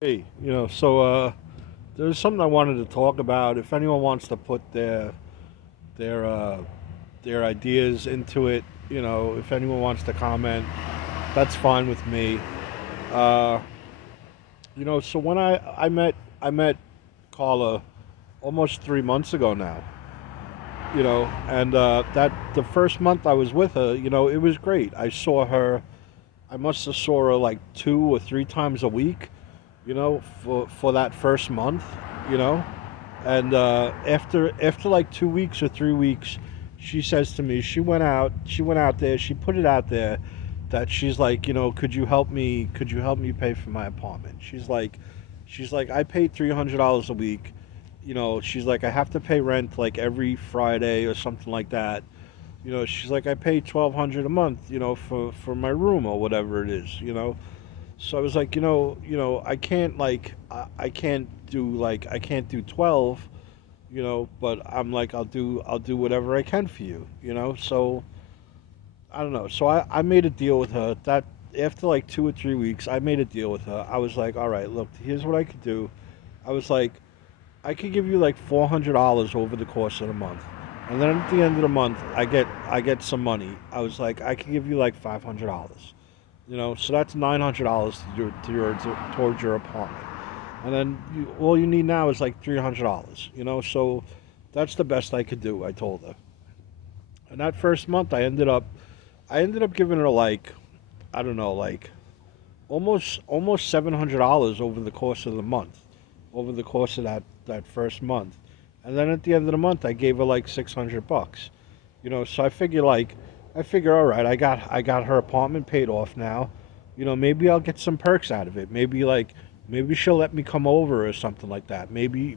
Hey, there's something I wanted to talk about. If anyone wants to put their uh, their ideas into it, if anyone wants to comment, that's fine with me. Uh, so when I met Carla almost 3 months ago now. And that the first month I was with her, it was great. I saw her. I must have saw her like 2 or 3 times a week. For that first month. You know, and after like 2 weeks or 3 weeks, she says to me, she went out there, she put it out there that she's like, could you help me? Could you help me pay for my apartment? She's like, I pay $300 a week. She's like, I have to pay rent like every Friday or something like that. She's like, I pay 1,200 a month, for my room or whatever it is. So I was like, I can't do I can't do 12, but I'm like, I'll do whatever I can for you, So I don't know. So I made a deal with her that after like 2 or 3 weeks, I made a deal with her. I was like, all right, look, here's what I could do. I was like, I could give you like $400 over the course of the month. And then at the end of the month, I get some money. I was like, I can give you like $500. So that's $900 towards your apartment, and then all you need now is like $300. So that's the best I could do. I told her, and that first month I ended up giving her like, I don't know, like almost $700 over the course of the month, over the course of that first month, and then at the end of the month I gave her like $600. So I figure, all right, I got her apartment paid off now. Maybe I'll get some perks out of it. Maybe she'll let me come over or something like that. Maybe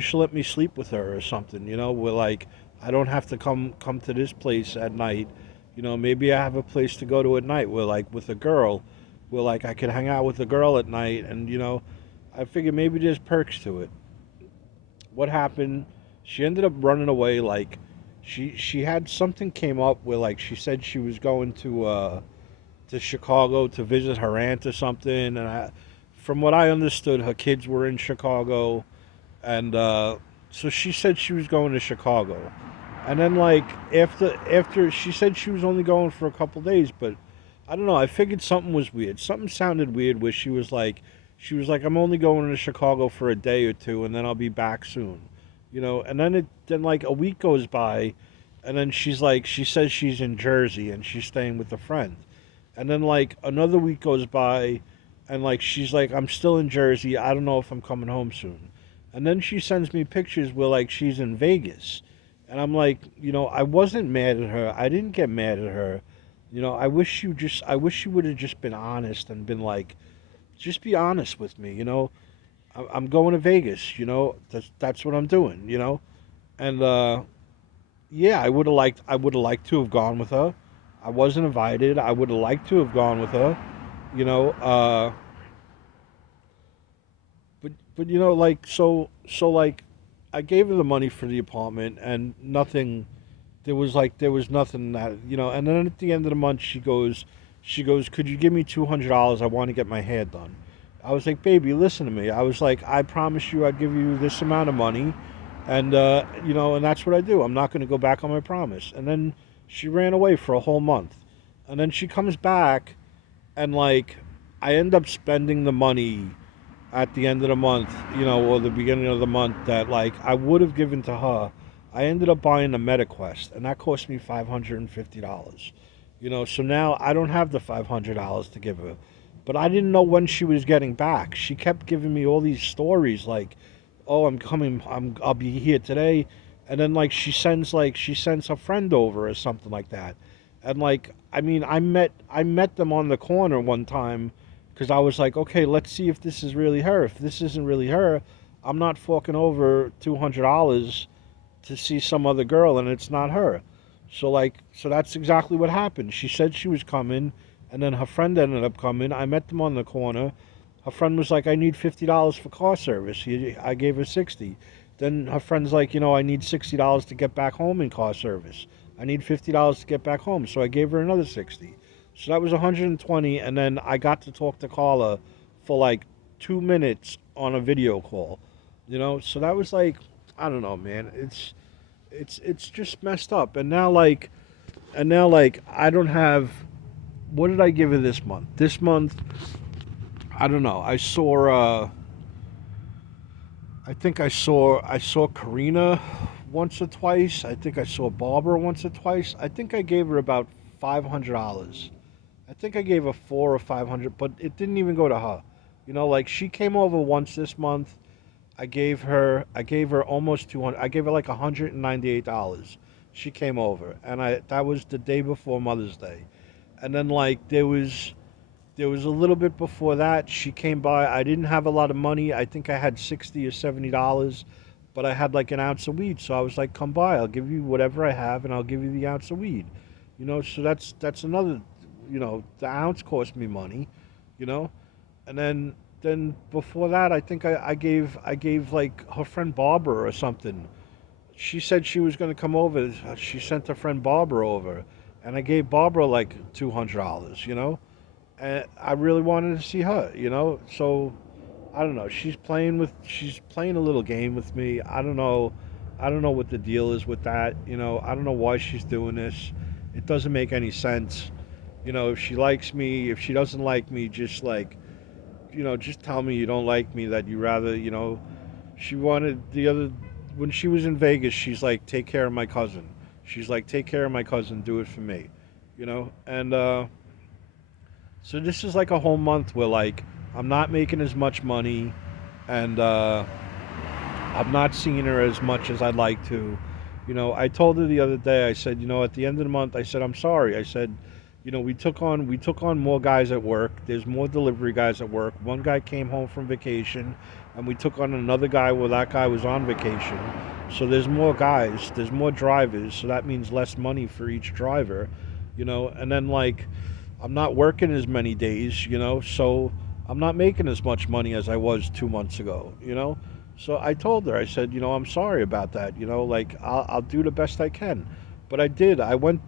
she'll let me sleep with her or something. Where like I don't have to come to this place at night. Maybe I have a place to go to at night where like with a girl, where like I could hang out with a girl at night, and I figure maybe there's perks to it. What happened? She ended up running away. Like she had something came up where like she said she was going to Chicago to visit her aunt or something. And from what I understood, her kids were in Chicago, and so she said she was going to Chicago. And then like after she said she was only going for a couple days, but I don't know. I figured something was weird. Something sounded weird where she was like, I'm only going to Chicago for a day or two, and then I'll be back soon. And then like a week goes by, and then she says she's in Jersey and she's staying with a friend. And then like another week goes by, and like she's like, I'm still in Jersey. I don't know if I'm coming home soon. And then she sends me pictures where like she's in Vegas. And I'm like, I wasn't mad at her. I didn't get mad at her. I wish you would have just been honest and been like, just be honest with me. I'm going to Vegas. That's what I'm doing. And yeah, I would have liked to have gone with her. I wasn't invited. I would have liked to have gone with her. You know, uh, but like I gave her the money for the apartment and nothing. There was nothing that. And then at the end of the month, she goes, could you give me $200? I want to get my hair done. I was like, baby, listen to me. I was like, I promised you I'd give you this amount of money, and and that's what I do. I'm not going to go back on my promise. And then she ran away for a whole month, and then she comes back, and like I end up spending the money at the end of the month, or the beginning of the month that like I would have given to her. I ended up buying a MetaQuest, and that cost me $550. So now I don't have the $500 to give her, but I didn't know when she was getting back. She kept giving me all these stories like, "Oh, I'm coming. I'll be here today," and then like she sends a friend over or something like that, and like I mean I met them on the corner one time because I was like, okay, let's see if this is really her. If this isn't really her, I'm not forking over $200 to see some other girl and it's not her. So that's exactly what happened. She said she was coming, and then her friend ended up coming. I met them on the corner. Her friend was like, I need $50 for car service. I gave her 60. Then her friend's like, I need $60 to get back home in car service. I need $50 to get back home. So I gave her another 60. So that was 120, and then I got to talk to Carla for like 2 minutes on a video call, So that was like, I don't know, man. It's just messed up. And now, I don't have. What did I give her this month? This month, I don't know. I think I saw Karina once or twice. I think I saw Barbara once or twice. I think I gave her about $500. I think I gave her 4 or 500, but it didn't even go to her. Like she came over once this month. I gave her almost 200. I gave her like $198. She came over, and I that was the day before Mother's Day. And then like there was a little bit before that. She came by. I didn't have a lot of money. I think I had $60 or $70, but I had like an ounce of weed. So I was like, "Come by. I'll give you whatever I have, and I'll give you the ounce of weed." So that's another. The ounce cost me money. You know, and then before that, I think I gave like her friend Barbara or something. She said she was going to come over. She sent her friend Barbara over, and I gave Barbara like $200. And I really wanted to see her. So I don't know. She's playing a little game with me. I don't know what the deal is with that. I don't know why she's doing this. It doesn't make any sense. If she likes me, if she doesn't like me, just like, just tell me you don't like me, that you rather, she wanted the other when she was in Vegas, she's like, take care of my cousin. She's like, take care of my cousin, do it for me. And so this is like a whole month where like I'm not making as much money, and I'm not seeing her as much as I'd like to. I told her the other day. I said, at the end of the month, I said, I'm sorry. I said, we took on more guys at work. There's more delivery guys at work. One guy came home from vacation, and we took on another guy where that guy was on vacation. So there's more guys. There's more drivers. So that means less money for each driver. And then like I'm not working as many days, so I'm not making as much money as I was 2 months ago. So I told her, I said, I'm sorry about that, like I'll do the best I can. But I did. I went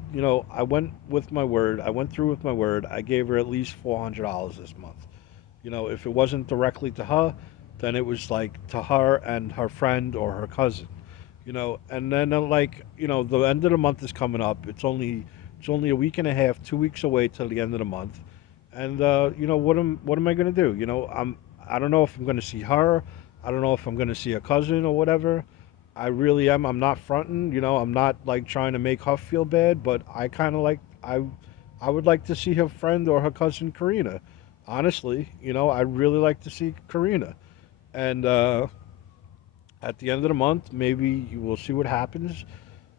with my word. I went through with my word. I gave her at least $400 this month. If it wasn't directly to her, then it was like to her and her friend or her cousin. And then like the end of the month is coming up. It's only a week and a half, 2 weeks away till the end of the month. And what am I gonna do? I don't know if I'm gonna see her. I don't know if I'm gonna see a cousin or whatever. I really am. I'm not fronting. I'm not like trying to make her feel bad, but I kind of like I would like to see her friend or her cousin Karina. Honestly, I'd really like to see Karina. And at the end of the month, maybe we'll see what happens.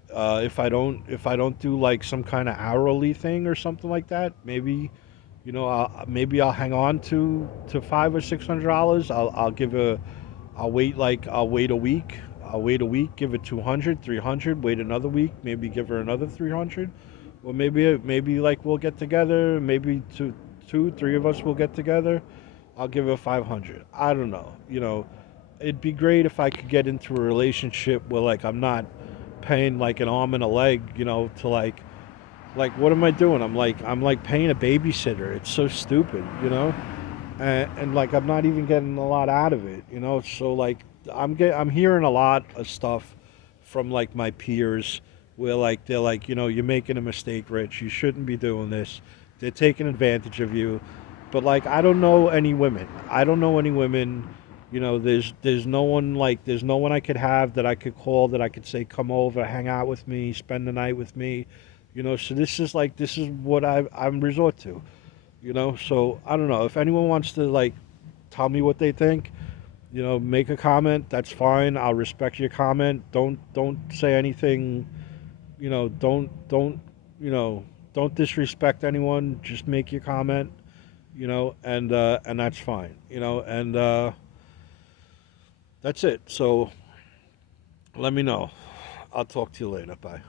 If I don't do like some kind of hourly thing or something like that, maybe I'll hang on to $500 or $600. I'll wait a week. I'll wait a week, give it 200, 300. Wait another week, maybe give her another 300. Or maybe like we'll get together. Maybe two, three of us will get together. I'll give her 500. I don't know. It'd be great if I could get into a relationship where like I'm not paying like an arm and a leg, to like what am I doing? I'm like paying a babysitter. It's so stupid. And like I'm not even getting a lot out of it. So like I'm hearing a lot of stuff from like my peers where like they're like, you're making a mistake, Rich. You shouldn't be doing this. They're taking advantage of you. But like I don't know any women. I don't know any women. There's no one I could have that I could call, that I could say come over, hang out with me, spend the night with me. So this is what I'm resort to. So I don't know if anyone wants to like tell me what they think. Make a comment. That's fine. I'll respect your comment. Don't say anything. Don't don't disrespect anyone. Just make your comment. And that's fine. And that's it. So let me know. I'll talk to you later. Bye.